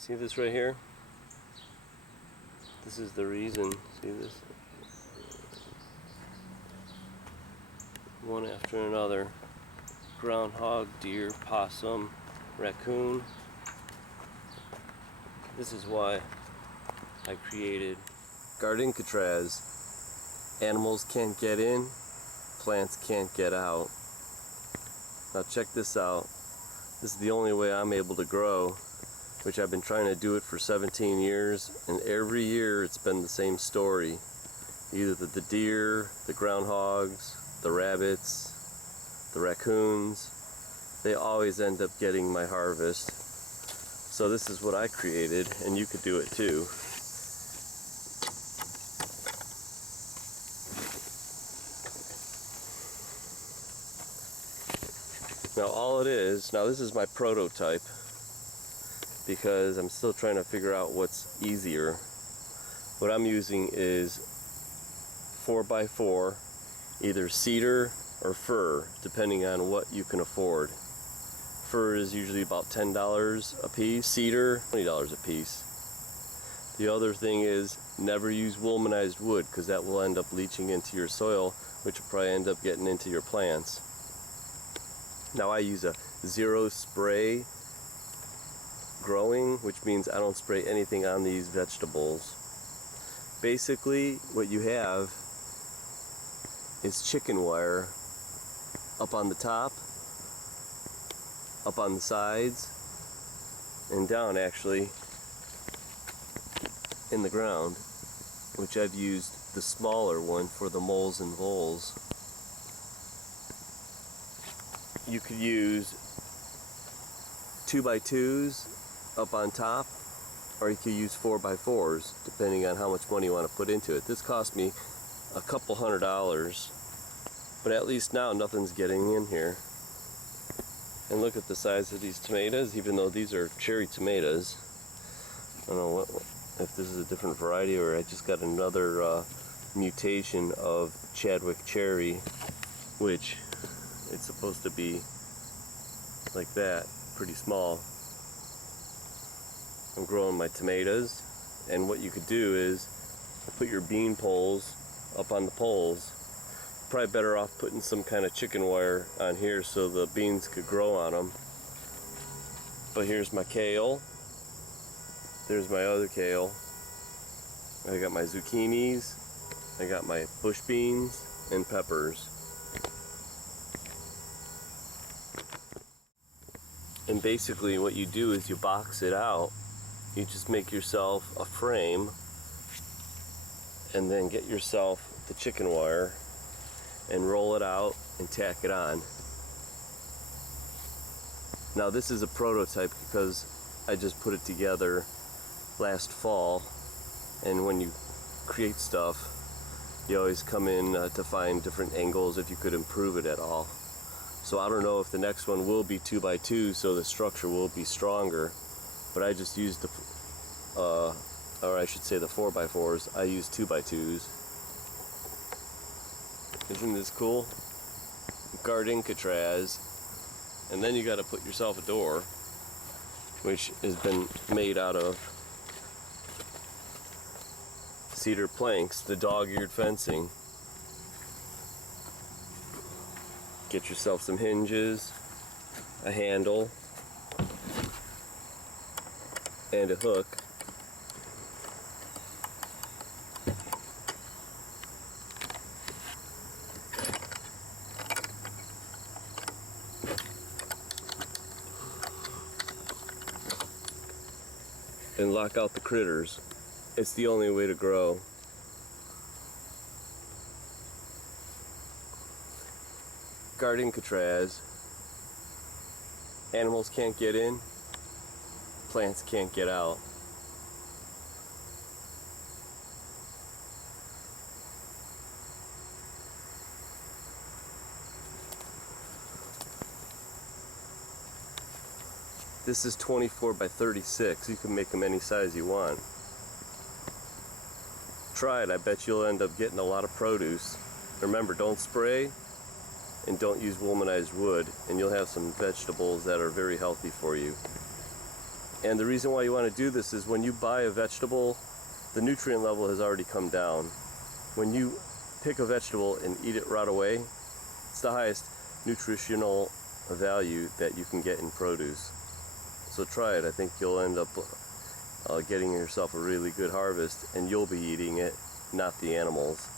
See this right here? This is the reason. See this? One after another. Groundhog, deer, possum, raccoon. This is why I created Gardencatraz. Animals can't get in, plants can't get out. Now check this out. This is the only way I'm able to grow, which I've been trying to do it for 17 years, and every year it's been the same story. Either the deer, the groundhogs, the rabbits, the raccoons, they always end up getting my harvest. So this is what I created, and you could do it too. Now all it is, now this is my prototype because I'm still trying to figure out what's easier. What I'm using is 4x4, either cedar or fir, depending on what you can afford. Fir is usually about $10 a piece, cedar $20 a piece. The other thing is never use womanized wood because that will end up leaching into your soil, which will probably end up getting into your plants. Now I use a zero spray growing, which means I don't spray anything on these vegetables. Basically what you have is chicken wire up on the top, up on the sides, and down actually in the ground, which I've used the smaller one for the moles and voles. You could use 2x2s up on top, or you could use 4x4s, depending on how much money you want to put into it. This cost me a couple $100, but at least now nothing's getting in here. And look at the size of these tomatoes, even though these are cherry tomatoes. I don't know if this is a different variety or I just got another mutation of Chadwick cherry, which it's supposed to be like that, pretty small. I'm growing my tomatoes, and what you could do is put your bean poles up on the poles. Probably better off putting some kind of chicken wire on here so the beans could grow on them. But here's my kale. There's my other kale. I got my zucchinis. I got my bush beans and peppers. And basically what you do is you box it out. You just make yourself a frame and then get yourself the chicken wire and roll it out and tack it on. Now this is a prototype because I just put it together last fall, and when you create stuff you always come in to find different angles if you could improve it at all. So I don't know if the next one will be 2x2, so the structure will be stronger, but I just used the, or I should say the 4x4s, I used 2x2s. Isn't this cool? Gardencatraz. And then you got to put yourself a door, which has been made out of cedar planks, the dog-eared fencing. Get yourself some hinges, a handle, and a hook. And lock out the critters. It's the only way to grow. Gardencatraz. Animals can't get in, plants can't get out. This is 24 by 36. You can make them any size you want. Try it. I bet you'll end up getting a lot of produce. Remember, don't spray and don't use womanized wood, and you'll have some vegetables that are very healthy for you. And the reason why you want to do this is when you buy a vegetable, the nutrient level has already come down. When you pick a vegetable and eat it right away, it's the highest nutritional value that you can get in produce. So try it. I think you'll end up getting yourself a really good harvest, and you'll be eating it, not the animals.